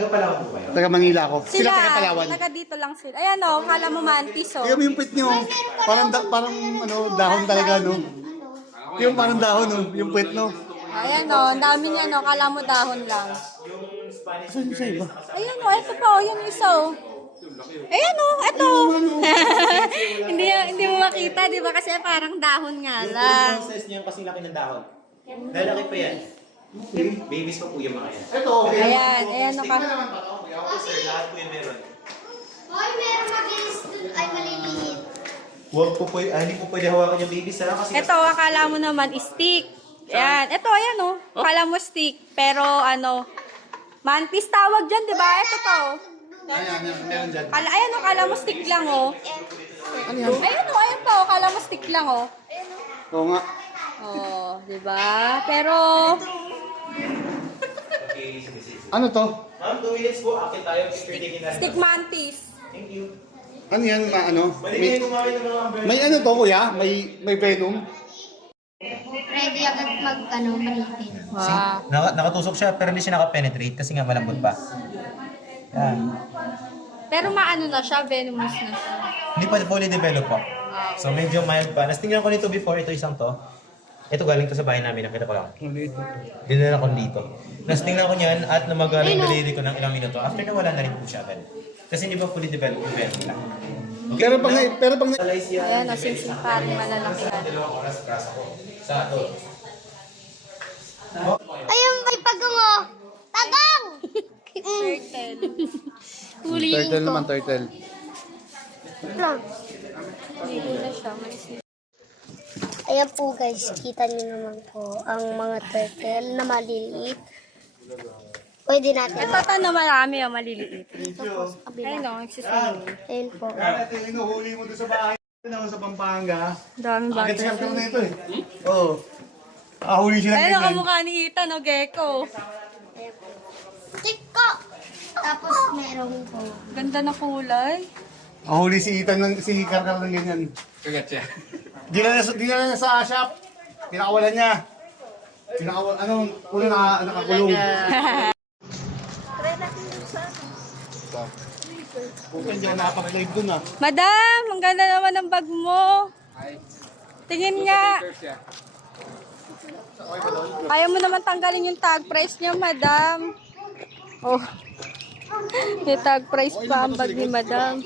Taga Palawan po kayo? Taga Manila ako. Sila Sila, taga Palawan. taga dito lang sila. Ayan o, kala mo mantis o. Kaya mo yung pit nyo. Parang ano, dahon talaga, no? Yung parang dahon, no? Yung pit, no? Ayan o, ang dami niya o, kala mo dahon lang. Saan yung sa iba? Ayan o, ito pa o, yung isa o. Ayan o, ito. hindi mo makita, di ba? Kasi parang dahon nga lang. Yung size niya kasi laki ng dahon. Lalaki pa yan. Babies pa po yung mga yan. Ito, okay. Ayan o ka. Ako sir, lahat po yung meron. Hoy, meron mabilis dun. Ay, maliliit. Huwag po hindi po pwede hawakan yung babies ha? Kasi Ito, akala mo naman stick. Ayan, ito, ayan o. Akala mo stick, pero ano, mantis tawag dyan, di ba? Ito to. Ayan, meron dyan. Ayan o, akala mo stick lang o. Ano yan? Ayan o, ayan to, akala mo stick lang o. Oo nga. Oh, di ba? Pero, okay, sige. Ano to? Ma'am, 2 minutes po. Akit tayo. Tignan natin. stick mantis. Thank you. Ano yan, ano? Balik kayo kumain ng mga bird. May ano to, kuya? May venom? Ready agad manipin. Wow. Nakatusok siya pero hindi siya nakapenetrate kasi nga malambot pa. Yan. Pero maano na siya, venomous na siya. Hindi pa fully developed po. So medyo mild pa. Nastingnan ko nito before, ito isang to. Ito galing to sa bahay namin, nakita ko lang. Dinala ko dito. Nastingnan ko niyan at namagaling daliri ko ng ilang minuto. After na wala na rin po siya agad. Kasi hindi pa fully developed lang. Pero pag Ayan, nasinsin pa rin malalaki yan. 2 oras grasa ko. Sa to. Ayun, may pagango. Pagang! Turtle. Huliin turtle ko. naman, turtle. Lang. Ligo na siya, malis na. Ayan po guys, kita niyo naman po ang mga turtle na maliliit. Pwede natin. Ito ta na marami o maliliit. Dito po sa kabila. Ayun o, nagsiswimming. Ayun po. Ito yung inuhuli mo doon sa bahay naman sa Pampanga. Daming Agad bata. siya na ito eh. Oo. Ahuli siya ng Ayun o, ganyan. kamukha ni Ethan o, gecko. Tiko! Tapos meron po. Ganda na kulay. Ahuli si Ethan ng si Karkar ng ganyan. Kagat siya. Dinala niya sa shop. Pinakawalan niya. Nakakulong. Bukan dyan, nakapag-live dun ah. Madam, ang ganda naman ng bag mo. Tingin nga. Ayaw mo naman tanggalin yung tag price niya, madam. Oh. May tag price pa ang bag ni madam.